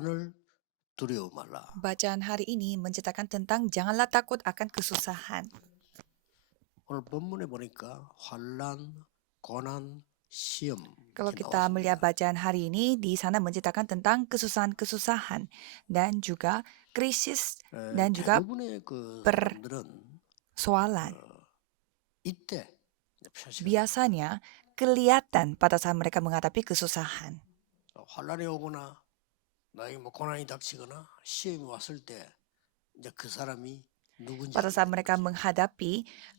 환란을 두려워 말라. Bacaan hari ini menceritakan tentang janganlah takut akan kesusahan. 오늘 본문에 보니까 환란, 고난, 시험 Kalau 이렇게 kita melihat 나왔습니다. bacaan hari ini, di sana menceritakan tentang kesusahan-kesusahan dan juga krisis dan juga 대부분의 그 사람들은 persoalan. 이때 표시가 됩니다. Biasanya kelihatan pada saat mereka menghadapi kesusahan. 환란이 오거나 나에게 뭐 고난이 닥치거나 시험이 왔을 때 이제 그 사람이 누군지 Pada 알게 saat 되는 mereka 거죠. menghadapi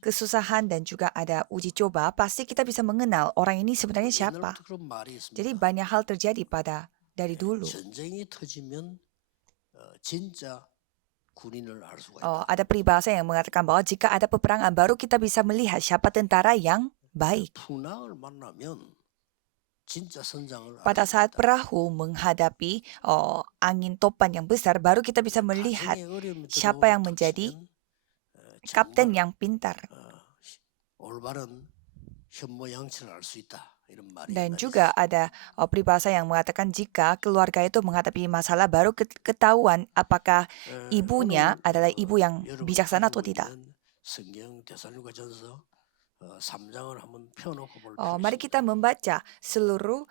kesusahan dan juga ada uji coba, pasti kita bisa mengenal orang ini sebenarnya siapa. 옛날부터 그런 말이 Jadi 있습니다. banyak hal terjadi dari dulu. 전쟁이 터지면 진짜 군인을 알 수가 Oh, 있다. ada peribahasa yang mengatakan bahwa jika ada peperangan baru kita bisa melihat siapa tentara yang baik. 풍랑을 만나면 진짜 선장을 Pada 알게 saat 됩니다. perahu menghadapi angin topan yang besar, baru kita bisa melihat 가정에 어려움이 siapa yang 닥치면 menjadi kapten 정말 yang pintar. 올바른 현모양처를 알 수 있다. 이런 말이 Dan 옛날에 juga 있었습니다. ada peribahasa yang mengatakan jika keluarga itu menghadapi masalah baru ketahuan apakah ibunya 오늘 adalah ibu yang 여러분이 bijaksana atau 가지고 tidak. 있는 성경 데살로니가전서 3장을 한번 펴놓고 볼 Oh, 필요 mari kita 있습니다. membaca seluruh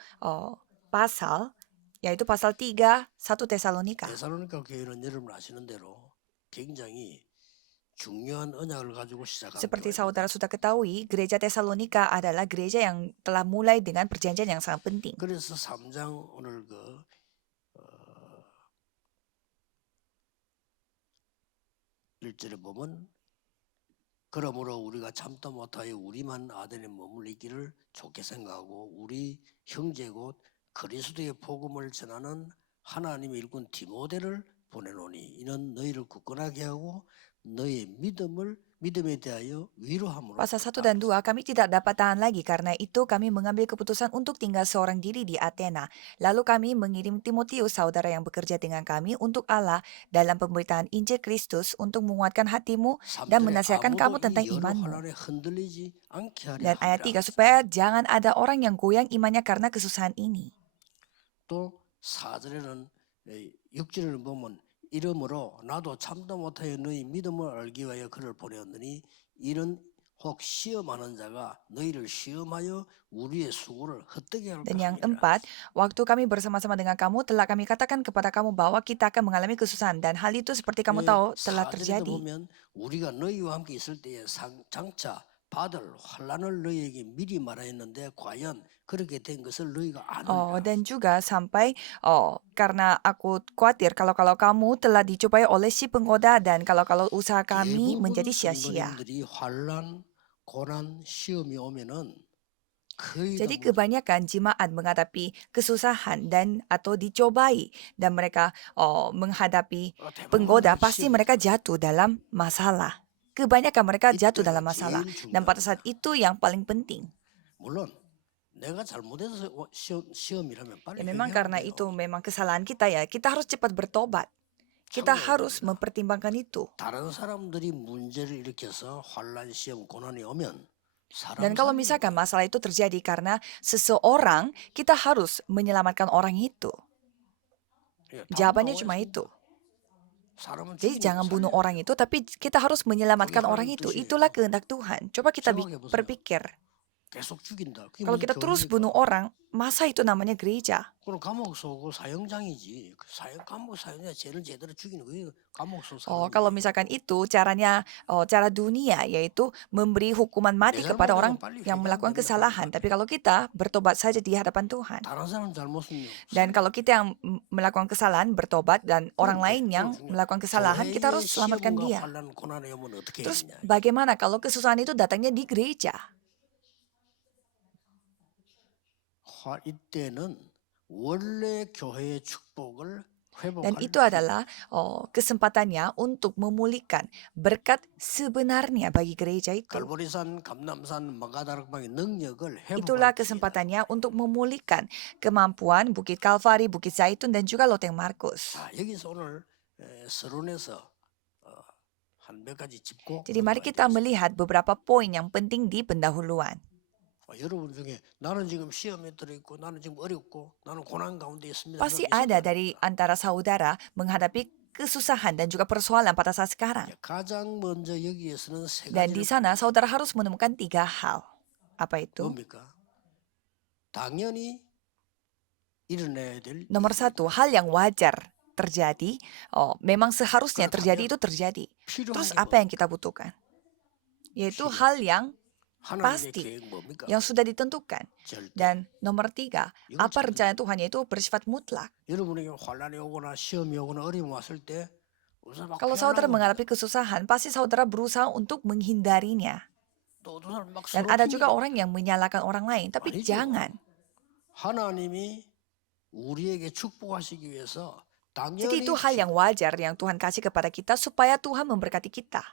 pasal, yaitu pasal 3, 1 Tesalonika. 데살로니가 교회는 여러분 아시는 대로 굉장히 중요한 언약을 가지고 시작한 Seperti 교회입니다. saudara sudah ketahui, gereja Tesalonika adalah gereja yang telah mulai dengan perjanjian yang sangat penting. 그래서 3장 오늘 그 1절에 보면 그러므로 우리가 참다 못하여 우리만 아덴에 머물리기를 좋게 생각하고 우리 형제 곧 그리스도의 복음을 전하는 하나님의 일꾼 디모데를 보내노니 이는 너희를 굳건하게 하고 너희의 믿음에 대하여 위로함으로 Pasal 1 dan 2, kami tidak dapat tahan lagi karena itu kami mengambil keputusan untuk tinggal seorang diri di Athena. Lalu kami mengirim Timotius, saudara yang bekerja dengan kami untuk Allah dalam pemberitaan Injil Kristus untuk menguatkan hatimu dan 3절에 menasihatkan 아무도 kamu 이 tentang 여러 imanmu. 환란에 흔들리지 않게 하려 Dan ayat 함이라 3, 그랬습니다. supaya jangan ada orang yang goyang imannya karena kesusahan ini. 또 4절에는 6절을 보면 이러므로 나도 참다 못하여 너희 믿음을 알기 위하여 그를 보내었느니 이는 혹 시험하는 자가 너희를 시험하여 우리의 수고를 헛되게 할까 Dan yang 함이라. 4, waktu kami bersama-sama dengan kamu telah kami katakan kepada kamu bahwa kita akan mengalami kesusahan dan hal itu seperti kamu tahu telah 4절에도 terjadi. 보면 우리가 너희와 함께 있을 때에 장차 받을 환란을 너희에게 미리 말하였는데 과연 그렇게 된 것을 너희가 Oh, 아느냐. dan juga sampai karena aku khawatir kalau kamu telah dicobai oleh si penggoda dan kalau usaha kami menjadi 대부분 sia-sia. 성도님들이 환란, 고난, 시험이 오면은 거의 다 Jadi kebanyakan jemaat menghadapi kesusahan dan atau dicobai dan mereka menghadapi 대부분 penggoda 다 pasti 시험에 mereka 들어가요. jatuh dalam masalah. Kebanyakan mereka jatuh 이때가 dalam masalah 제일 dan pada 중요합니다. saat itu yang paling penting. 물론 내가 잘못해서 시험이라면 빨리 Ya memang 회개하면 karena 돼요. itu memang kesalahan kita ya, kita harus cepat bertobat. Kita 참고해야 harus 됩니다. mempertimbangkan itu. 다른 사람들이 문제를 일으켜서 환란, 시험, 고난이 오면 Dan 사람 kalau 살리는 misalkan 거예요. masalah itu terjadi karena seseorang, kita harus menyelamatkan orang itu. 답은 Jawabannya 나와 cuma itu. 있습니다. 사람은 Jadi 죽이면 jangan bunuh 살려야 orang 돼요. itu, tapi kita harus 그게 menyelamatkan orang 하나님 itu. 뜻이에요. Itulah kehendak Tuhan. Coba kita 생각해 보세요. berpikir, 계속 죽인다. 그게 kalau 무슨 kita terus bunuh 교회입니까? orang, masa itu namanya gereja? 그럼 감옥 쏘고 사형장이지. 감옥 사형장 죄를 제대로 죽이는 거예요. 감옥 쏘 Oh, 사람이. kalau misalkan itu caranya, cara dunia, yaitu memberi hukuman mati 내 kepada orang 잘못되면 빨리 yang 회개하면 melakukan 됩니다. 하나님 kesalahan. 앞에. Tapi kalau kita bertobat saja di hadapan Tuhan. 다른 사람 잘못은요. Dan kalau kita yang melakukan kesalahan bertobat dan orang 그런데 lain 그건 yang 중요해. melakukan kesalahan, kita 교회의 harus selamatkan 시험과 dia. 환란 고난이 오면 어떻게 해야 Terus 되냐. bagaimana kalau kesusahan itu datangnya di gereja? 이때는 원래 교회의 축복을 Dan 회복할 itu adalah kesempatannya untuk memulihkan berkat sebenarnya bagi gereja itu. 갈보리산, 감남산, 마가다락방의 능력을 Itulah 회복할 기회다. kesempatannya untuk memulihkan kemampuan Bukit Kalvari, Bukit Zaitun, dan juga Loteng Markus. 자, 여기서 오늘 서론에서 한 몇 가지 짚고 Jadi mari 넘어가야 kita 되겠습니다. melihat beberapa poin yang penting di pendahuluan. 여러분 중에 나는 지금 시험에 들어있고 나는 지금 어렵고 나는 고난 가운데 있습니다. Pasti 그럼 있을 ada 거 dari 아닙니까? antara saudara menghadapi kesusahan dan juga persoalan pada saat sekarang. 이제 가장 먼저 여기에서는 세 Dan di 가지를 sana saudara harus menemukan 3 hal. Apa itu? 뭡니까? 당연히 일어나야 될 Nomor 일입니다. 1, hal yang wajar terjadi. Oh, memang seharusnya terjadi itu terjadi. Terus 필요한 게 apa yang kita butuhkan? Yaitu 필요. hal yang 하나님의 pasti, 계획 뭡니까? yang sudah ditentukan. 절대. Dan nomor 3, 이거 apa 잘 rencana Tuhan yaitu bersifat mutlak. 여러분에게 환란이 오거나 시험이 오거나 어려움이 왔을 때 우선 막 Kalau 피하려고 saudara 합니다. menghadapi kesusahan, pasti saudara berusaha untuk menghindarinya. 또 어떤 사람 막 Dan 서로 ada juga 핑계대고. orang yang menyalahkan orang lain, tapi 아니죠. jangan. 하나님이 우리에게 축복하시기 위해서 Jadi 당연히 itu hal yang wajar yang Tuhan kasih kepada kita supaya Tuhan memberkati kita.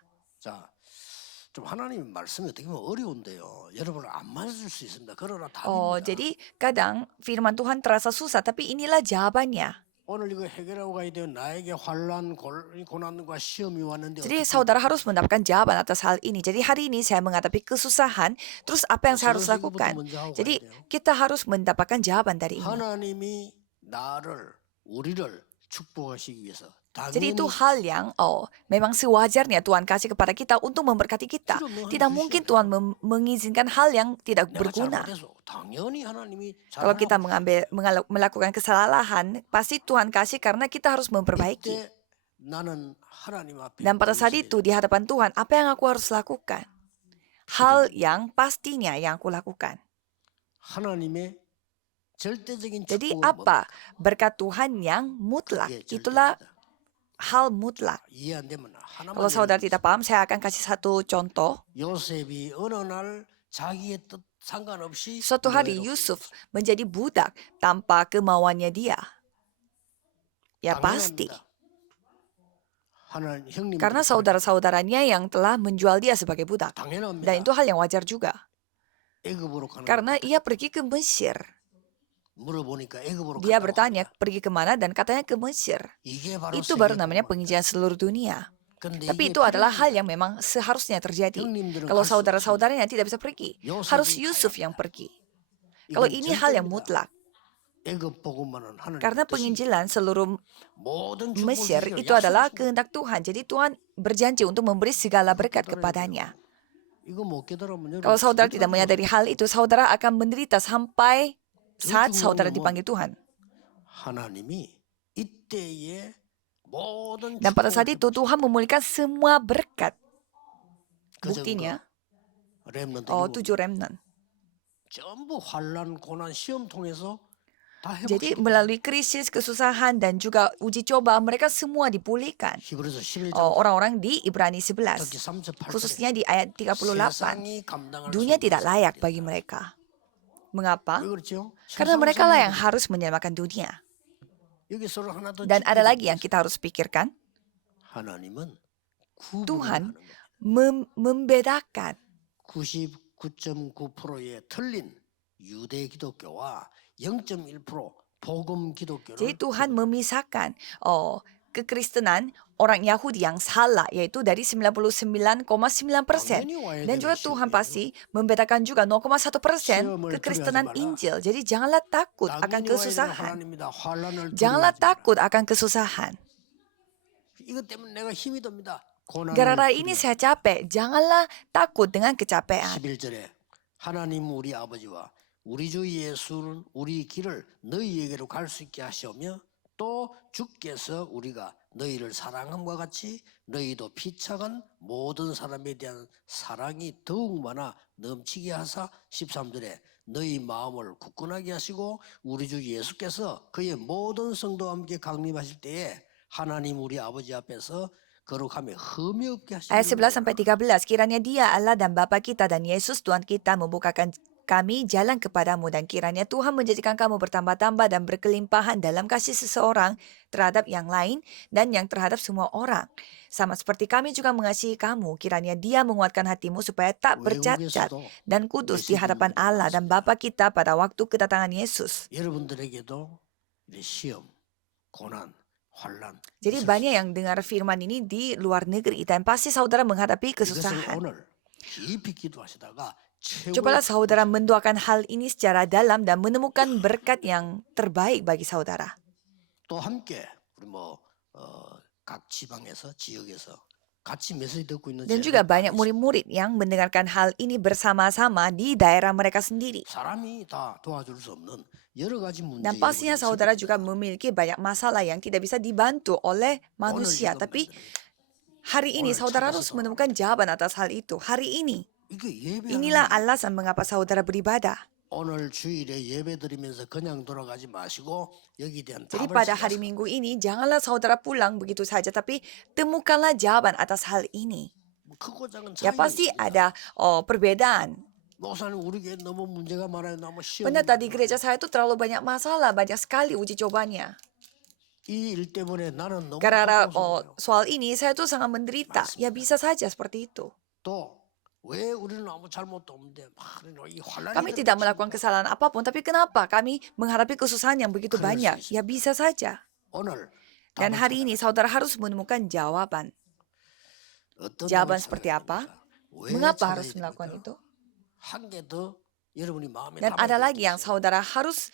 자, 좀 하나님 말씀이 어떻게 보면 어려운데요. 여러분을 안 맞을 수 있습니다. 그러나 Oh, 답입니다. jadi kadang firman Tuhan terasa susah, tapi inilah jawabannya. 오늘 이거 해결하고 가야 돼요. 나에게 환란, 고난과 시험이 왔는데 Jadi 어떻게 saudara harus mendapatkan jawaban atas hal ini. Jadi hari ini saya menghadapi kesusahan, terus apa yang saya harus 서로서 이거부터 lakukan? 먼저 하고 가야 Jadi 돼요. kita harus mendapatkan jawaban dari ini. 하나님이 나를 우리를 축복하시기 위해서 Jadi itu 당연히 hal yang memang sewajarnya Tuhan kasih kepada kita untuk memberkati kita. 필요 없는 Tidak 하나님 mungkin 주시면 Tuhan mengizinkan hal yang tidak 내가 berguna. 잘못해서 당연히 하나님이 Kalau kita 잘하라고 melakukan kesalahan, pasti Tuhan kasih karena kita harus memperbaiki. 이때 나는 하나님 앞에 Dan pada saat 무엇을 itu di hadapan Tuhan, apa yang aku harus lakukan? Hal yang pastinya yang aku lakukan. 하나님의 절대적인 Jadi 축복은 apa? Berkat Tuhan yang mutlak. 그게 Itulah 절대입니다. hal mutlak. 이해 안 되면 하나만 Kalau saudara tidak paham, saya akan kasih satu contoh. 요셉이 어느 날 자기의 뜻 상관없이 Suatu hari 노예로 Yusuf menjadi budak tanpa kemauannya dia. Ya pasti. 당연합니다. 하나님 형님 Karena saudara-saudaranya yang telah menjual dia sebagai budak. 당연합니다. Dan itu hal yang wajar juga. 애굽으로 가는 Karena 거 ia pergi ke Mesir. 물어보니까 애굽으로 Dia 간다고 bertanya 합니다. pergi kemana dan katanya ke Mesir. 이게 바로 Itu baru 세계 namanya 복음입니다. penginjilan seluruh dunia. 근데 Tapi 이게 itu adalah hal 필요합니다. yang memang seharusnya terjadi. 형님들은 Kalau 갈수 없습니다. saudara-saudaranya tidak bisa pergi, 요셉이 harus 가야 Yusuf 합니다. yang pergi. Kalau 이건 ini hal yang 절대입니다. mutlak. 애굽 복음만은 하나님 Karena 뜻이 penginjilan seluruh 모든 축복을 Mesir 주시기로 itu adalah 약속하신 kehendak Tuhan. Jadi Tuhan berjanji untuk memberi segala berkat 깨달아야 돼요. kepadanya. 이거 못 깨달으면 Kalau 여러분 saudara 절대 tidak 안 menyadari hal itu, saudara akan menderita sampai saat 중요한 saudara 건 dipanggil Tuhan. 하나님이 이때에 모든 Dan pada saat 축복을 itu Tuhan memulihkan semua berkat. 그 Buktinya, 증거 렘넌트 7 remnant. 전부 환란, 고난, 시험 통해서 다 Jadi 회복시키고 melalui krisis, kesusahan, dan juga uji coba, mereka semua dipulihkan. 히브리서 11장 Orang-orang di Ibrani 특히 11, 38절에 khususnya di ayat 38. 세상이 감당할 수 Dunia 없는 tidak layak 사람들이다. bagi mereka. Mengapa? 왜 그렇죠? Karena 세상 mereka lah yang 살리는 harus menyelamatkan dunia. 여기 서로 하나 더 Dan ada 짚어야 lagi yang 되겠어요. kita harus pikirkan. 하나님은 구분을 Tuhan 하는 거예요. membedakan 99.9%의 틀린 유대 기독교와 0.1% 복음 기독교를 Jadi Tuhan memisahkan kekristenan orang Yahudi yang salah, yaitu dari 99,9%. 당연히 와야 Dan 되는 juga Tuhan 시험이에요. pasti membedakan juga 0,1% 시험을 kekristenan 두려워하지 말라. Injil. Jadi janganlah takut akan 당연히 와야 되는 kesusahan. 하나님입니다. 환란을 Janganlah 두려워하지 말라. takut akan kesusahan. 이것 때문에 내가 힘이 듭니다. 고난을 Gara-gara ini 두려워. saya capek. Janganlah takut dengan kecapean. 11절에 하나님 우리 아버지와 우리 주 예수는 우리 길을 너희에게로 갈 수 있게 하시오며 또 주께서 우리가 너희를 사랑함과 같이 너희도 피차간 모든 사람에 대한 사랑이 더욱 많아 넘치게 하사 13절에 너희 마음을 굳건하게 하시고 우리 주 예수께서 그의 모든 성도와 함께 강림하실 때에 하나님 우리 아버지 앞에서 거룩함에 흠이 없게 Ayat 11 하시는 sampai 13, kiranya Dia Allah dan Bapa kita dan Yesus Tuhan kita membukakan kami jalan kepadamu dan kiranya Tuhan menjadikan kamu bertambah-tambah dan berkelimpahan dalam kasih seseorang terhadap yang lain dan yang terhadap semua orang. Sama seperti kami juga mengasihi kamu, kiranya Dia menguatkan hatimu supaya tak bercacat 외국에서도 dan kudus di hadapan Allah dan Bapa kita pada waktu kedatangan Yesus. 여러분들에게도 이제 시험, 고난, 환란 Jadi banyak yang dengar firman ini di luar negeri dan pasti saudara menghadapi 이것을 kesusahan. 오늘 깊이 기도하시다가 Cobalah saudara mendoakan hal ini secara dalam dan menemukan berkat yang terbaik bagi saudara. 또 함께 우리 각 지방에서 지역에서 같이 메시지 듣고 있는 Dan juga 제자들 banyak 많이 murid-murid yang mendengarkan hal ini bersama-sama di daerah mereka sendiri. 사람이 다 도와줄 수 없는 여러 가지 문제 Dan pastinya 여러분이 있을 saudara 겁니다. juga memiliki banyak masalah yang tidak bisa dibantu oleh 오늘 manusia. 이것 Tapi 만들어요. hari ini 오늘 saudara 찾아서 harus menemukan jawaban atas hal itu. Hari ini. 이게 예배하는 Inilah 일이에요. alasan mengapa saudara beribadah. 오늘 주일에 예배 드리면서 그냥 돌아가지 마시고 여기 대한 Jadi 답을 pada hari 찾아서 Minggu ini janganlah saudara pulang begitu saja, tapi temukanlah jawaban atas hal ini. 크고 작은 Ya 차이가 pasti 있습니다. ada perbedaan. 목사님 우리 교회 너무 문제가 많아요. 너무 시험이 Pendeta di 많아요. gereja saya itu terlalu banyak masalah, banyak sekali uji cobanya. 이 일 때문에 나는 너무 Karena 고통스러워요. soal ini saya tuh sangat menderita. Ya bisa saja seperti itu. 또 왜 우리는 아무 잘못도 없는데 막 이 환란이 Kami tidak melakukan kesalahan apapun, tapi kenapa kami menghadapi kesusahan yang begitu 그럴 수 banyak? 있어요. Ya bisa saja. 오늘 Dan 답을 hari ini 찾아라. saudara harus menemukan jawaban. 어떤 Jawaban 답을 seperti 찾아야 apa? 됩니까? 왜 Mengapa 찾아야 harus melakukan 됩니까? itu? 한 개 더 여러분이 마음에 Dan 담아야 ada 될 lagi 게 yang 있어요. saudara harus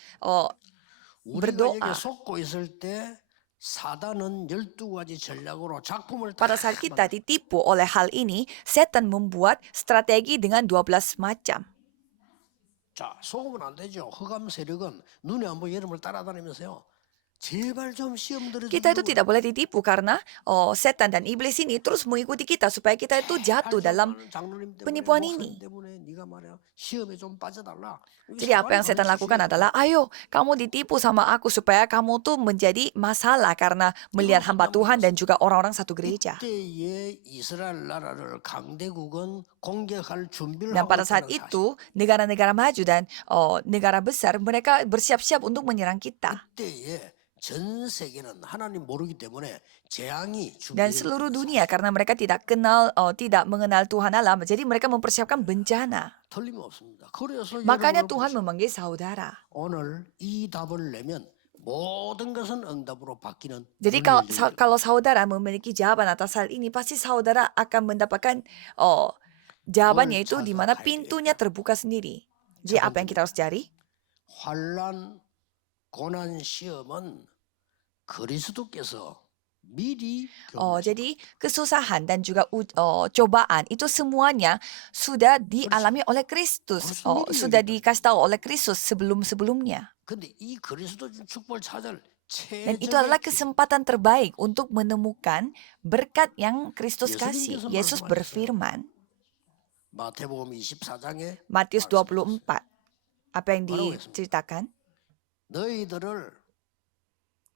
우리가 berdoa. 여기 속고 있을 때 사단은 12가지 전략으로 작품을 Pada saat kita ditipu oleh hal ini, setan membuat strategi dengan 12 macam. 자, 속으면 안 되죠. 흑암 세력은 눈에 안 보여 여러분을 따라다니면서요. 제발 좀 시험 들어주고 Kita itu tidak boleh ditipu karena setan dan iblis ini terus mengikuti kita supaya kita itu jatuh dalam penipuan ini. 때문에 네가 말이야 시험에 좀 빠져달라. Jadi apa yang setan lakukan adalah, ayo kamu ditipu sama aku supaya kamu tuh menjadi masalah karena melihat hamba Tuhan dan juga orang-orang satu gereja. 이때에 이스라엘 나라를 강대국은 공격할 준비를 Dan 하고 pada saat 있다는 사실. itu, negara-negara maju dan negara besar mereka bersiap-siap untuk menyerang kita. 그때에 전 세계는 하나님 모르기 때문에 재앙이 Dan 준비되어 seluruh 있다는 dunia karena mereka tidak mengenal Tuhan Allah, jadi mereka mempersiapkan bencana. 틀림없습니다. 그래서 Makanya 여러분을 Tuhan 보시오. memanggil saudara. 오늘 이 답을 내면 모든 것은 응답으로 바뀌는 Jadi 은혜를 주는 kalau saudara memiliki jawaban atas hal ini, pasti saudara akan mendapatkan jawabannya itu di mana pintunya terbuka sendiri. Jadi apa yang kita harus cari? 환란 고난 시험은 그리스도께서 미리 Jadi kesusahan dan juga cobaan itu semuanya sudah dialami oleh Kristus. Sudah dikasih tahu oleh Kristus sebelum-sebelumnya. 근데 이 그리스도 준 축복을 찾을 Dan itu adalah kesempatan terbaik untuk menemukan berkat yang Kristus kasih. Yesus berfirman, 마태복음 24장에 Matius 24. Apa yang diceritakan? 너희들을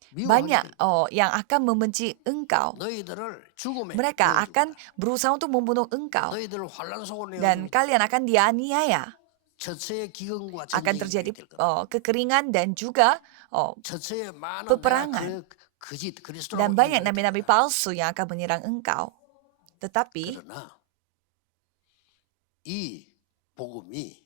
Banyak yang akan membenci engkau. 너희들을 죽음에 Mereka akan berusaha untuk membunuh engkau. 너희들을 환란 속으로 Dan kalian akan dianiaya. 처처의 기근과 Akan 전쟁이 terjadi 될 거다. kekeringan dan juga 처처의 많은 peperangan. 거짓 그리스도라고 dan banyak 인정될 nabi-nabi 거다. palsu yang akan menyerang engkau. Tetapi 그러나 이 복음이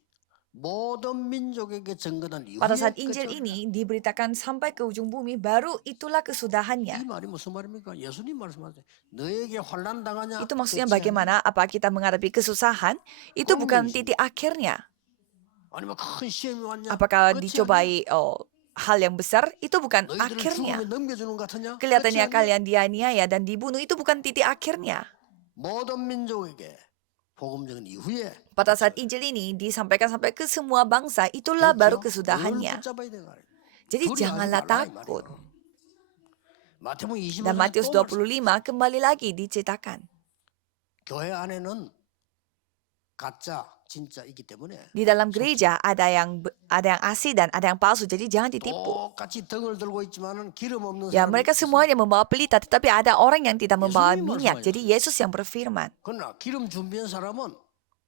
모든 민족에게 전거된 pada 이후에 saat Injil ini diberitakan sampai ke ujung bumi, baru itulah 이 kesudahannya. 말이 무슨 말입니까? 예수님 말씀하세요. 너에게 환란 당하냐? Itu maksudnya 끝이 bagaimana? Apa kita menghadapi kesusahan? Itu bukan titik akhirnya. 아니면 큰 시험이 왔냐? Apakah 끝이 dicobai hal yang besar? Itu bukan 아니야? 너희들을 akhirnya. 죽음에 넘겨주는 것 같으냐? Kelihatannya 끝이 아니야? kalian dianiaya dan dibunuh, itu bukan titik akhirnya. 모든 민족에게 복음 적은 이후에 Pada saat Injil ini disampaikan sampai ke semua bangsa, itulah baru 그걸 kesudahannya. 붙잡아야 되는 거야. Jadi 둘이 janganlah 하지 말라, 이 takut. 말이에요. 마태복음 Dan 25장 Matius 25 kembali lagi diceritakan. 교회 안에는 가짜 진짜이기 때문에 Di dalam gereja ada yang asli dan ada yang palsu, jadi jangan ditipu. 똑같이 등을 들고 있지만은 기름 없는 Ya, 사람이 mereka 있어. semuanya membawa pelita, tetapi ada orang yang tidak membawa 예수님이 minyak. 말씀하셨어요. Jadi Yesus yang berfirman. 그러나 기름 준비한 사람은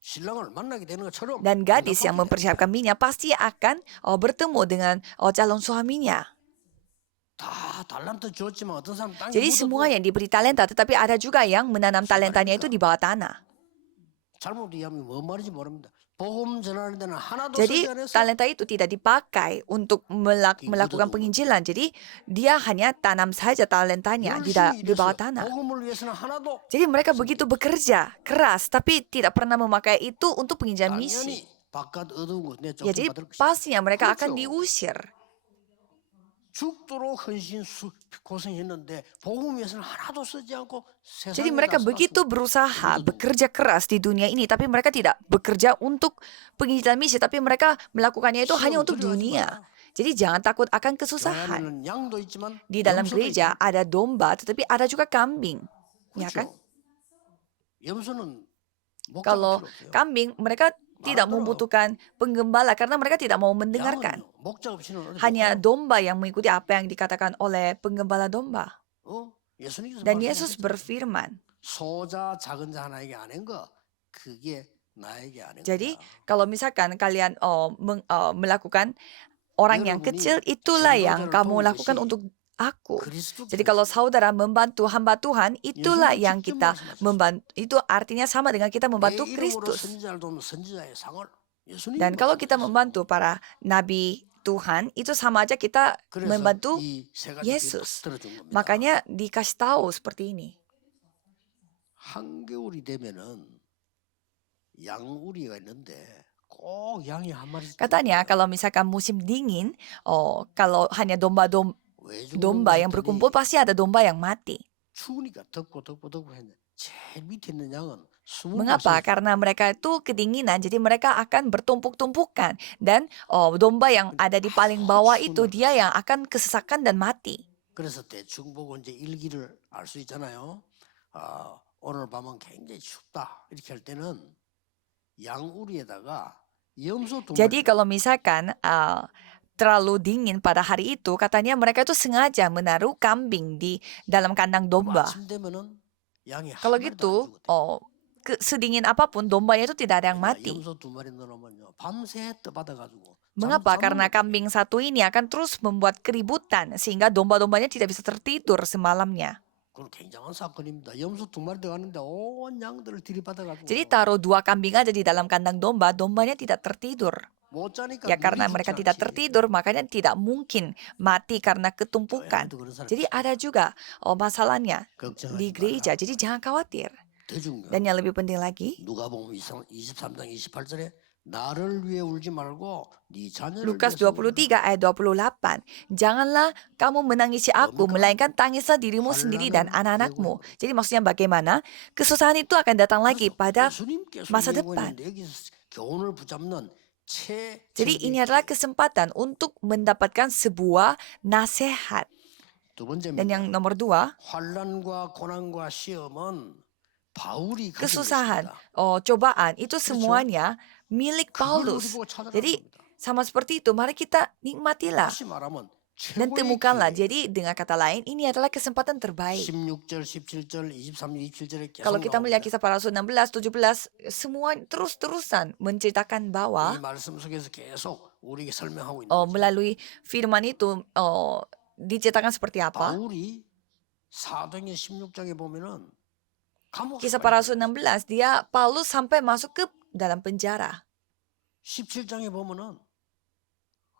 신랑을 만나게 되는 것처럼 Dan gadis yang 응답하게 됩니다. mempersiapkan minyak pasti akan bertemu dengan calon suaminya. 다 달란트 주었지만 어떤 사람 땅에 Jadi 묻어도 semuanya diberi talenta, tetapi ada juga yang menanam talentanya itu di bawah tanah. 잘못 이해하면 뭔 말인지 모릅니다. 복음 전하는 데는 하나도 Jadi 쓰지 않았어. talenta itu tidak dipakai untuk melakukan penginjilan. Jadi dia hanya tanam saja talentanya 열심히 di bawah 일했어. tanah. 복음을 위해서는 하나도 Jadi mereka 쓰지 begitu 않았어. bekerja keras, tapi tidak pernah memakai itu untuk penginjilan misi. 당연히 바깥 어두운 곳내 Ya, jadi 쫓겨받을 것이다. pastinya mereka akan 그렇죠. diusir. 죽도록 고생했는데 복음 위해서는 하나도 쓰지 않고 Jadi 세상에 mereka 다 begitu 쏟았어. berusaha, 그것도 bekerja keras di dunia ini, tapi mereka tidak bekerja untuk penginjilan misi, tapi mereka melakukannya itu hanya 시험 untuk 두려워하지 dunia. 마라. Jadi jangan takut akan 교회 kesusahan. 안에는 양도 있지만 Di dalam 염소도 gereja 있고. ada domba, tetapi ada juga kambing. Ya kan? 그렇죠. 염소는 목자가 Kalau 필요 없어요. kambing, mereka tidak 말하더라. membutuhkan penggembala karena mereka tidak mau mendengarkan. 양은요 목자 없이는 어디 못 Hanya 가요. domba yang mengikuti apa yang dikatakan oleh penggembala domba. 예수님께서 Dan Yesus 말씀하셨잖아요. berfirman. 소자 작은 자 하나에게 아는 거 그게 나에게 아는 Jadi 거야. kalau misalkan kalian melakukan orang yang 여러분이 kecil, itulah yang 전도자를 kamu 도우듯이 lakukan untuk aku. Jadi 그리스도께서 kalau saudara membantu hamba Tuhan, itulah 예수님도 yang 직접 kita 말씀하셨어요. membantu. Itu artinya sama dengan kita 내 membantu 이름으로 Kristus. 선지자를 도우면 선지자의 상을 예수님이 Dan kalau kita 말씀하셨어요. membantu para nabi Tuhan, itu sama aja kita 그래서 membantu 이 세 가지 Yesus. 들어준 겁니다. Makanya dikasih tahu seperti ini. 한겨울이 되면은 양우리가 있는데 꼭 양이 한 마리씩 Katanya kalau misalkan musim dingin, kalau hanya 왜 죽는가 domba yang 했더니 berkumpul, pasti ada domba yang mati. 추우니까 덥고 했는데 제일 밑에 있는 양은 숨은 Mengapa? 곳에 Karena mereka itu kedinginan, jadi mereka akan bertumpuk-tumpukan. Dan domba yang ada di paling bawah itu, dia yang akan kesesakan dan mati. 그래서 대충 보고 이제 일기를 알 수 있잖아요. 오늘 밤은 굉장히 춥다 이렇게 할 때는 양우리에다가 염소 두 Jadi 마리 kalau misalkan terlalu dingin pada hari itu, katanya mereka itu sengaja menaruh kambing di dalam kandang domba. 아침 되면은 양이 한 Kalau 마리도 안 gitu, 죽었대. sedingin apapun, dombanya itu tidak ada yang mati. 염소 두 마리 넣으면요 밤새 떠받아가지고 Mengapa? 잠을 Karena 못 자요. kambing satu ini akan terus membuat keributan, sehingga domba-dombanya tidak bisa tertidur semalamnya. 그건 굉장한 사건입니다. 염소 두 마리 들어가는데 온 양들을 들이받아가지고 Jadi taruh 2 kambing aja di dalam kandang domba, dombanya tidak tertidur. 못 자니까 Ya karena 누비지 mereka tidak 않지. tertidur, makanya tidak mungkin mati karena ketumpukan. 교회에도 그런 사람이 Jadi 있어요. ada juga masalahnya 걱정하지 di gereja. 말라. Jadi jangan khawatir. 더 중요한 Dan yang lebih penting lagi, 누가복음 23장 28절에 나를 위해 울지 말고 네 자녀를 Lukas 위해서 울라. 23 ayat 28. Janganlah kamu menangisi aku, melainkan tangislah dirimu sendiri dan anak-anakmu. Jadi maksudnya bagaimana? Kesusahan itu akan datang lagi pada 예수님께서 masa 예고했는데 depan. 여기서 교훈을 붙잡는 Jadi ini adalah kesempatan untuk mendapatkan sebuah nasihat. 두 Dan yang 번째입니다. nomor 2, 환란과 고난과 시험은 바울이 가진 kesusahan, 것입니다. cobaan, itu semuanya milik 그걸 우리 Paulus. 보고 찾아가는 Jadi 겁니다. sama seperti itu, mari kita nikmatilah 다시 말하면 dan 최고의 temukanlah. 기회. Jadi dengan kata lain, ini adalah kesempatan terbaik. 16절, 17절, 23, 27절에 계속 Kalau kita melihat 나옵니다. kisah para rasul 16, 17, semua terus-terusan menceritakan bahwa 이 말씀 속에서 계속 우리에게 설명하고 있는 거죠. melalui firman itu diceritakan seperti apa. 바울이 사도행전 16장에 보면은 감옥에 Kisah para 빠져 rasul 16, Paulus sampai masuk ke dalam penjara. 17장에 보면은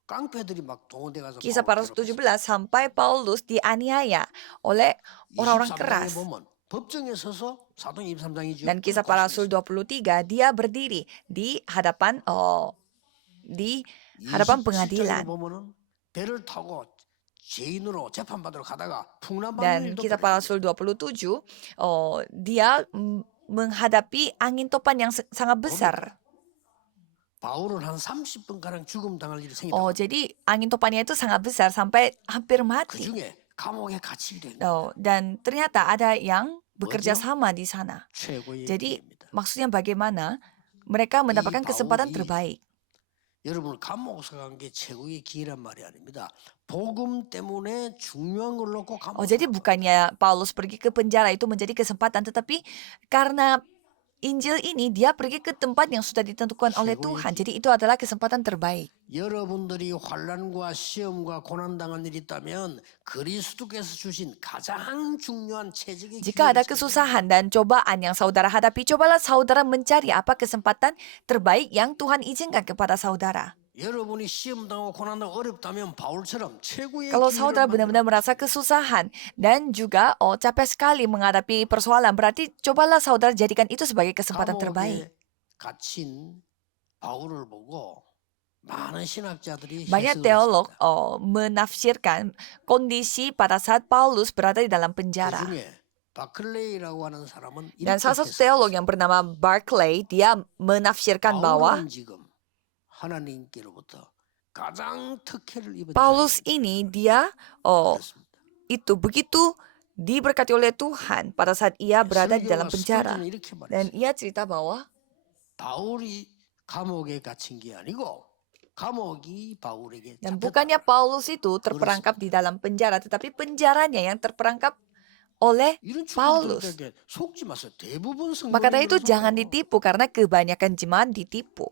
깡패들이 막 동원돼 가서 Kisah para rasul 17 sampai Paulus dianiaya oleh orang-orang 23장에 keras. 보면 법정에 서서 사도행 23장이죠. Dan kisah para rasul 23, dia berdiri di hadapan pengadilan. 보면은 배를 타고 죄인으로 재판받으러 가다가 풍랑받는 Dan 일도 kisah para 벌어집니다. rasul 27, dia menghadapi angin topan yang sangat besar. 바울은 한 30분 가량 죽음 당할 일이 생겼다. Jadi angin topannya itu sangat besar sampai hampir 그 mati. 중에 감옥에 갇히게 된 Dan ternyata ada yang bekerja 뭐죠? sama di sana. 최고의 Jadi 기회입니다. maksudnya bagaimana mereka mendapatkan kesempatan 바울이 terbaik. 여러분을 감옥에 간 게 최고의 기회란 말이 아닙니다. 복음 때문에 중요한 걸 놓고 감옥에 Jadi bukannya Paulus pergi ke penjara itu menjadi kesempatan, tetapi karena Injil ini dia pergi ke tempat yang sudah ditentukan oleh Tuhan. Jadi itu adalah kesempatan terbaik. 여러분들이 환난과 시험과 고난 당한 일이 있다면 그리스도께서 주신 가장 중요한 최적의 Jika 기회를 ada 찾아야 kesusahan dan cobaan yang saudara hadapi, cobalah saudara mencari apa kesempatan terbaik yang Tuhan izinkan kepada saudara. 여러분이 시험 당하고 고난 당하고 어렵다면 바울처럼 최고의 Kalau 기회를 saudara 만들어 benar-benar merasa kesusahan dan juga capek sekali menghadapi persoalan, berarti cobalah saudara jadikan itu sebagai kesempatan terbaik. 감옥에 갇힌 바울을 보고 많은 신학자들이 Banyak 해석을 teolog 했습니다. menafsirkan kondisi pada saat Paulus berada di dalam penjara. 그중에 바클레이라고 하는 사람은 Dan 이렇게 salah satu teolog 해석했어요. yang bernama Barclay, dia menafsirkan bahwa 바울은 지금 하나님께로부터 가장 특혜를 입은 Paulus 자입니다. ini dia 그렇습니다. itu begitu diberkati oleh Tuhan pada saat ia berada di dalam 설교가 penjara. 스토리는 이렇게 Dan 말했어요. ia cerita bahwa 바울이 감옥에 갇힌 게 아니고 감옥이 바울에게 dan 잡혔다. bukannya Paulus itu terperangkap di dalam penjara, tetapi penjaranya yang terperangkap oleh 이런 Paulus. 축복들에게 속지 마세요. 대부분 Maka dari itu 성도님들은 jangan 속아요. ditipu karena kebanyakan jemaat ditipu.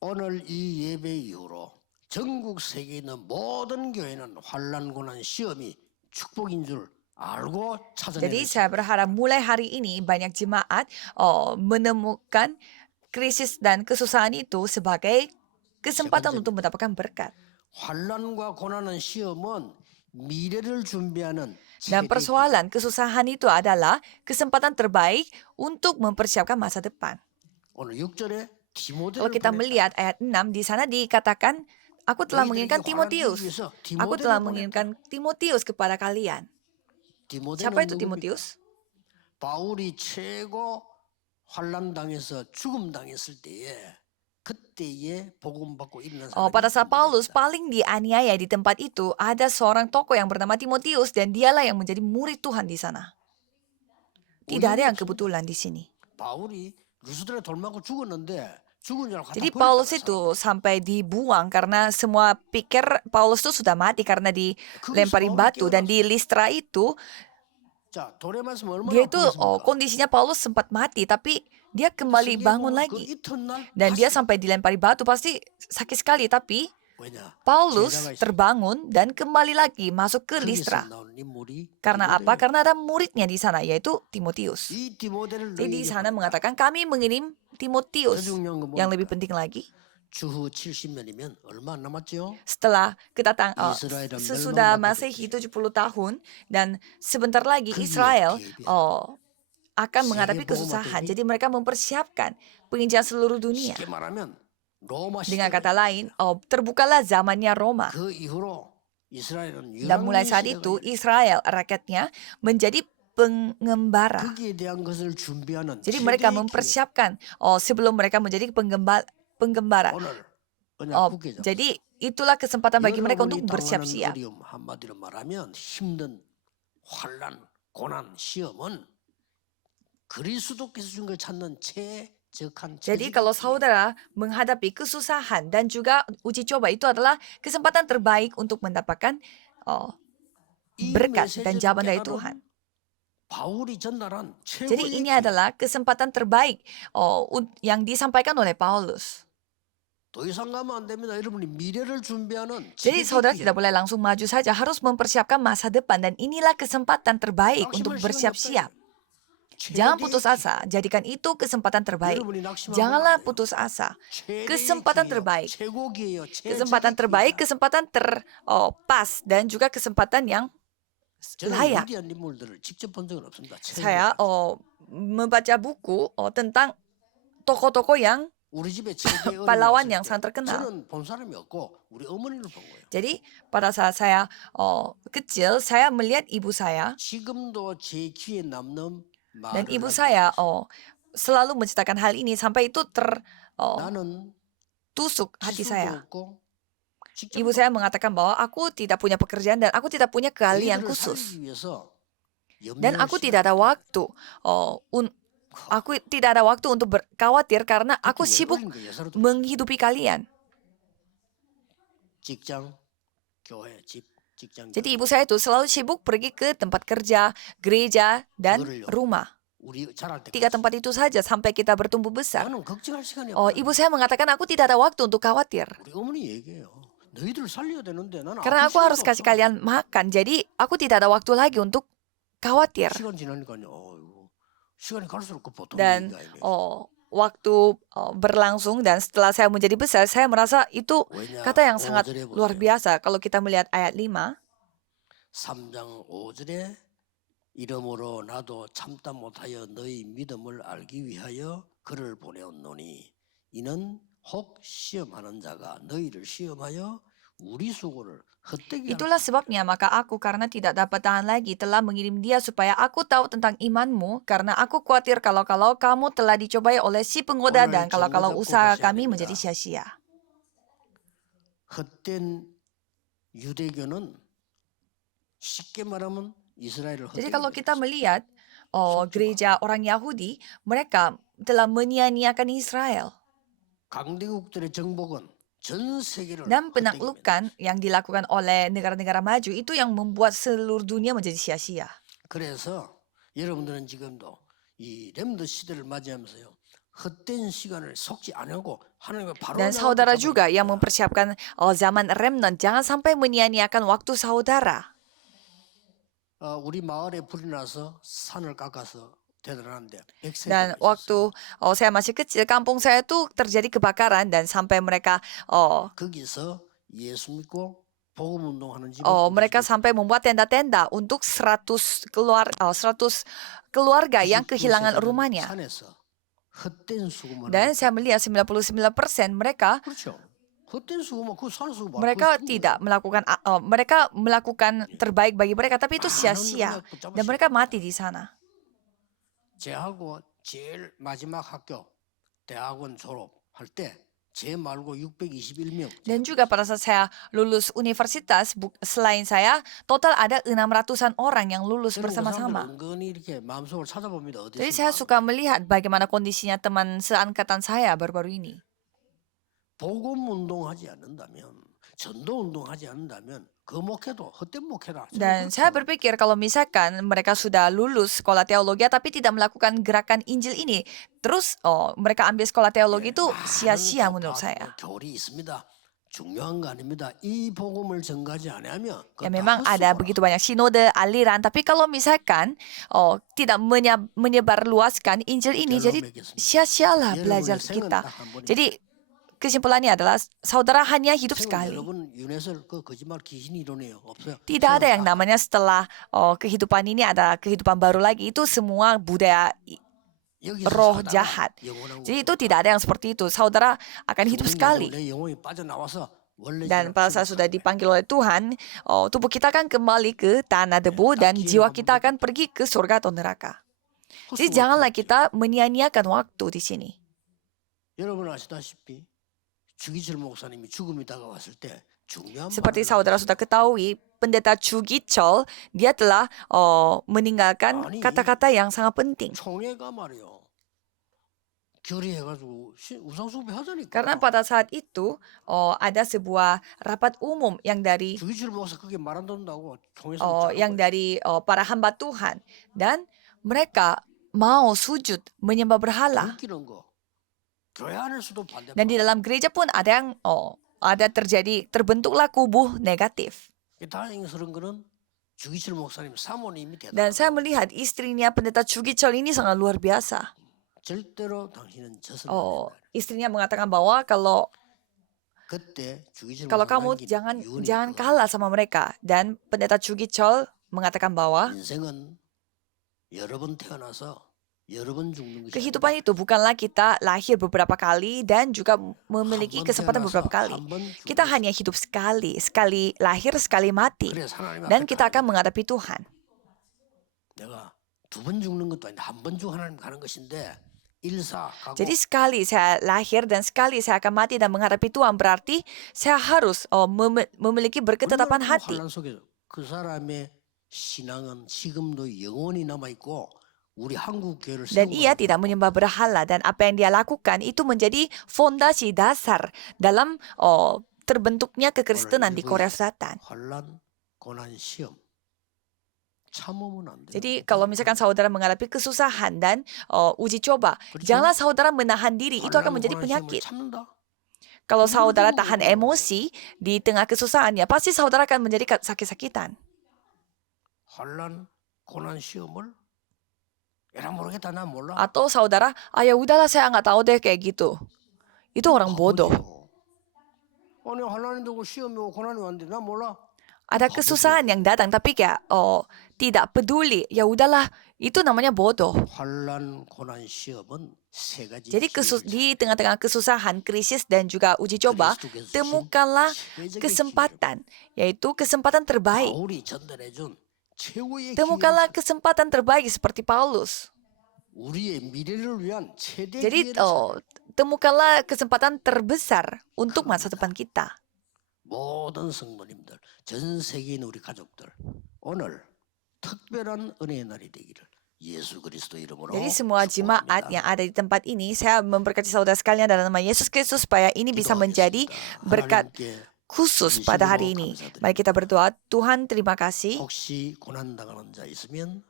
오늘 이 예배 이후로 전국 세계에 있는 모든 교회는 환난 고난 시험이 축복인 줄 알고 Jadi saya 찾아내는 berharap mulai hari ini banyak jemaat menemukan krisis dan kesusahan itu sebagai kesempatan untuk mendapatkan berkat. 환난과 고난은 시험은 미래를 준비하는 Dan persoalan kesusahan itu adalah kesempatan terbaik untuk mempersiapkan masa depan. 오늘 6절에 Kalau 디모데를 kita 보냈다. melihat ayat 6 di sana dikatakan, aku telah menginginkan Timotius. Aku telah menginginkan Timotius kepada kalian. Siapa itu Timotius? 바울이 최고 환난 당해서 죽음 당했을 때에 그때에 복음 받고 있는 사람이 Pada saat Paulus 디모데입니다. paling dianiaya di tempat itu, ada seorang tokoh yang bernama Timotius dan dialah yang menjadi murid Tuhan di sana. Tidak ada yang kebetulan di sini. 바울이 루스드라에 돌 맞고 죽었는데 죽은 줄 알고 갖다 Jadi 버렸다는 Paulus 사람. itu sampai dibuang karena semua pikir Paulus itu sudah mati karena dilempari batu. Dan di Listra itu 자, 돌에 맞으면 얼마나 dia itu 아프겠습니까? kondisinya Paulus sempat mati tapi dia kembali 성경에 bangun 보면 lagi. 그 이튿날 Dan dia 다시 sampai dilempari batu pasti sakit sekali, tapi 왜냐? Paulus 제자가 있어요. terbangun dan kembali lagi masuk ke 거기서 Listra. 나온 인물이 Karena apa? 디모데예요. Karena ada muridnya di sana, yaitu Timotius. 이 디모데를 Jadi di 너희에게 sana 보낸다. mengatakan kami mengirim 더 Timotius. 중요한 건 Yang lebih 뭡니까? penting lagi, 주후 70년이면 얼마 안 남았죠? setelah 이스라엘은 sesudah 멸망받게 Masehi 되죠. 70 tahun dan sebentar lagi 그기에 Israel 대비하라. akan menghadapi 세계 복음화 kesusahan. 대비 Jadi mereka mempersiapkan penginjilan seluruh dunia. 쉽게 말하면 로마 Dengan 시대가 kata lain, terbukalah zamannya Roma. 그 이후로 이스라엘은 Dan mulai saat 유랑민 itu 시대가 Israel rakyatnya menjadi pengembara. 거기에 대한 것을 준비하는 Jadi mereka 최대의 기회. mempersiapkan sebelum mereka menjadi penggembara. 오늘 언약 국회자 Jadi itulah kesempatan bagi mereka untuk 여러분이 당하는 bersiap-siap. 어려움 한마디로 말하면 힘든 환난, 고난, 시험은 그리스도께서 준 걸 찾는 최적한 Jadi 최적의 kalau 기회. saudara menghadapi kesusahan dan juga uji coba, itu adalah kesempatan terbaik untuk mendapatkan 이 berkat dan 메시지를 jawaban dari 깨달은 Tuhan. 바울이 전달한 Jadi 최고의 ini 기회. adalah kesempatan terbaik yang disampaikan oleh Paulus. 더 이상 가면 안 됩니다. 여러분이 미래를 준비하는 Jadi 최고의 saudara 기회. tidak boleh langsung maju saja, harus mempersiapkan masa depan dan inilah kesempatan terbaik untuk 낙심할 시간이 bersiap-siap. 없다. Jangan 최대의 putus 기회. asa, jadikan itu kesempatan terbaik. 여러분이 낙심하면 Janganlah 안 돼요. putus asa. 최대의 Kesempatan 기회요. terbaik. 최고기예요. Kesempatan terbaik, kesempatan pas dan juga kesempatan yang 저는 layak. 위대한 인물들을 직접 본 적은 없습니다. Saya membaca buku tentang tokoh-tokoh yang 우리 집에 제게 pahlawan yang sangat terkenal. 저는 본 사람이 없고 우리 어머니를 본 거예요. Jadi pada saat saya kecil, saya melihat ibu saya 지금도 제 귀에 남는 dan 말을 ibu 하지 saya 않으세요. selalu menceritakan hal ini sampai itu 나는 tertusuk hati 기술도 saya. 없고 Ibu 직장도 saya mengatakan bahwa aku tidak punya pekerjaan dan aku tidak punya keahlian 너희들을 khusus. 살리기 위해서 Dan 염려할 aku 시간이 tidak ada waktu. Aku tidak ada waktu untuk khawatir karena aku 특히 sibuk 외국인 그 여사로도 menghidupi kalian. 직장, 교회, 집, 직장. Jadi ibu saya itu selalu sibuk pergi ke tempat kerja, gereja, dan 그거를요. rumah. 우리 자랄 Tiga 때까지. tempat itu saja sampai kita bertumbuh besar. 나는 걱정할 시간이 Oh, 없다. ibu saya mengatakan aku tidak ada waktu untuk khawatir. 우리 어머니 얘기해요. 너희들 살려야 되는데 나는 Karena 아플 aku harus 시간도 kasih 없어. kalian makan. Jadi aku tidak ada waktu lagi untuk khawatir. 시간 지나니까요. 어이구, 시간이 갈수록 그 보통 Dan 얘기가 아니에요. waktu berlangsung dan setelah saya menjadi besar, saya merasa itu 왜냐? kata yang sangat 5절에 luar 보세요. biasa. Kalau kita melihat ayat 5, 3장 5절에 이러므로 나도 참다 못하여 너희 믿음을 알기 위하여 그를 보내었노니 이는 혹 시험하는 자가 너희를 시험하여 우리 수고를 헛되게 itulah sebabnya maka aku karena tidak dapat tahan lagi telah mengirim dia supaya aku tahu tentang imanmu karena aku khawatir kalau-kalau kamu telah dicobai oleh si penggoda 오늘 dan kalau-kalau 정거잡고 usaha 가셔야 kami 됩니다. menjadi sia-sia. 헛된 유대교는 쉽게 말하면 이스라엘을 Jadi 헛되게 kalau kita 만들었어요. melihat gereja orang Yahudi, mereka telah menyia-nyiakan Israel. 강대국들의 정복은 전 세계를 Dan 헛되게 penaklukan yang dilakukan oleh negara-negara maju itu yang membuat seluruh dunia menjadi sia-sia. 그래서 여러분들은 지금도 이 렘더 시대를 맞이하면서요. 헛된 시간을 속지 않고 하나님과 바로 Dan 나가고 saudara 잡아야 juga yang 됩니다. mempersiapkan zaman remnant, jangan sampai menyia-nyiakan waktu saudara. 우리 마을에 불이 나서 산을 깎아서 대단한데 100세대가 Dan 있었어요. waktu saya masih kecil, kampung saya tuh terjadi kebakaran dan sampai mereka 거기서 예수 믿고 복음 운동하는 집은 mereka 우리 집에 sampai membuat tenda-tenda untuk 100 keluarga yang 99 kehilangan 세대는 rumahnya. 산에서 헛된 수고만 Dan 하고 saya melihat 99% mereka 그렇죠. 헛된 수고만 그 산에서 mereka tidak melakukan mereka melakukan terbaik bagi mereka, tapi itu sia-sia dan mereka mati di sana. 제하고 제일 마지막 학교 대학원 졸업할 때 제 말고 621명. Dan juga pada saat saya lulus universitas, selain saya, total ada 600-an orang yang lulus 그 사람들 bersama-sama. 은근히 이렇게 마음속을 찾아봅니다. 어디 Jadi 있으면 saya suka melihat bagaimana kondisinya teman seangkatan saya baru-baru ini. 복음 운동하지 않는다면, 전도 운동하지 않는다면 그 목회도 헛된 목회다. 저는 Dan 그렇게 saya 생각해요. berpikir kalau misalkan mereka sudah lulus sekolah teologi tapi tidak melakukan gerakan Injil ini, terus mereka ambil sekolah teologi itu sia-sia menurut saya. 교리 있습니다. 중요한 거 아닙니다. 이 복음을 전가지 않으면 Ya memang ada begitu banyak sinode, aliran, tapi kalau misalkan tidak menyebarluaskan Injil ini, jadi sia-sialah belajar kita. Jadi kesimpulannya adalah saudara hanya hidup sekali. 여러분 윤회설 그 거짓말 귀신 이론이에요. 없어요. Tidak ada yang namanya setelah kehidupan ini ada kehidupan baru lagi. Itu semua budaya 여기서 roh 살다가 jahat. 영원한 Jadi itu tidak ada yang seperti itu. Saudara akan hidup sekali. 내 영혼이 빠져나와서 원래 Dan pada saat sudah dipanggil oleh Tuhan, tubuh kita akan kembali ke tanah debu dan jiwa kita akan pergi ke surga atau neraka. Jadi janganlah kita menyia-nyiakan waktu di sini. 여러분 아시다시피 주기철 목사님이 죽음이 다가왔을 때 중요한 Seperti 말을 saudara sudah ketahui, pendeta Chu Gichol, dia telah meninggalkan kata-kata yang sangat penting. 총회가 말이요. 결의해가지고 우상숭배 하자니까. Karena pada saat itu ada sebuah rapat umum yang dari 주기철 목사 그게 말 안 듣는다고 총회에서 para hamba Tuhan, dan mereka mau sujud menyembah berhala. 웃기는 거. 교회 안에서도 반대. Dan di dalam gereja pun ada yang terbentuklah kubu negatif. 다행스러운 거는 주기철 목사님 사모님이 대단. Dan saya melihat istrinya pendeta Chu Gichol ini sangat luar biasa. 절대로 당신은 져서는 안 된다. Istrinya mengatakan bahwa kalau 그때 주기철 kamu jangan kalah sama mereka. Dan pendeta Chu Gichol mengatakan bahwa 인생은 여러 번 태어나서 여러 번 죽는 것이 kehidupan itu bukanlah kita lahir beberapa kali dan juga memiliki kesempatan beberapa kali. Kita hanya hidup sekali lahir, sekali mati. Dan kita akan menghadapi Tuhan. 내가 두 번 죽는 것도 아닌데 한 번 죽어 하나님 가는 것인데 Jadi sekali saya lahir dan sekali saya akan mati dan menghadapi Tuhan, berarti saya harus memiliki berketetapan hati. 그 사람의 신앙은 지금도 영원히 남아 있고 우리 한국 교회를 Dan ia tidak menyembah berhala dan apa yang dia lakukan itu menjadi fondasi dasar dalam terbentuknya kekristenan di Korea Selatan. 환란, 고난, 시험 참으면 안 돼요. Jadi kalau misalkan saudara menghadapi kesusahan dan uji coba, 그렇죠? janganlah saudara menahan diri, itu akan 환난, menjadi 고난, 시험을 penyakit. 참는다. Kalau 그걸 saudara 가지고 tahan 또 emosi di tengah kesusahan, ya pasti saudara akan menjadi sakit-sakitan. 환난, 고난, 시험을 에라 모르겠다 난 몰라. Atau saudara, ya udahlah saya nggak tahu deh kayak gitu. Itu orang bodoh. 바보지요. 아니 환난이 되고 시험이 오고 고난이 왔는데 난 몰라. Ada 바보지요. kesusahan yang datang tapi kayak tidak peduli. Ya udahlah, itu namanya bodoh. 환난, 고난, 시험은 세 가지 Jadi 기회를 di tengah-tengah kesusahan, krisis dan juga uji coba, 그리스도께서 주신 temukanlah 최적의 kesempatan, yaitu kesempatan terbaik. 바울이 전달해준 최고의 Temukanlah 기회를 kesempatan terbaik seperti Paulus. 우리의 미래를 위한 최대 Jadi 기회를 찾아 temukanlah kesempatan terbesar untuk masa depan kita. 모든 성도님들, 전 세계인 우리 가족들 오늘 특별한 은혜의 날이 되기를 예수 그리스도 이름으로 Jadi semua jemaat 축복합니다. yang ada di tempat ini, saya memberkati saudara sekalian dalam nama Yesus Kristus supaya ini bisa menjadi 기도하겠습니다. berkat 하나님께 khusus pada hari ini. 진심으로 Mari kita 감사드립니다. berdoa. Tuhan, terima kasih. 혹시 고난 당하는 자 있으면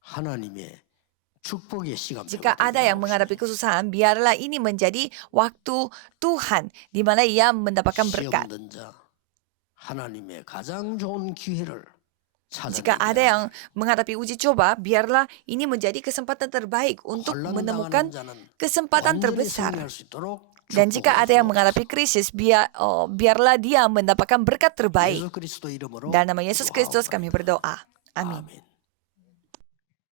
하나님의 축복의 시간 Jika ada yang menghadapi kesusahan, biarlah ini menjadi waktu Tuhan di mana ia mendapatkan 시험 berkat. 든 자, 하나님의 가장 좋은 기회를 Jika ada 찾아내게 yang menghadapi uji coba, biarlah ini menjadi kesempatan terbaik untuk 혼란 menemukan 당하는 자는 kesempatan 완전히 terbesar. 승리할 수 있도록 Dan jika ada yang menghadapi krisis, biarlah dia mendapatkan berkat terbaik. 예수 그리스도 이름으로 Dalam nama Yesus Kristus kami berdoa. Amin. 아멘.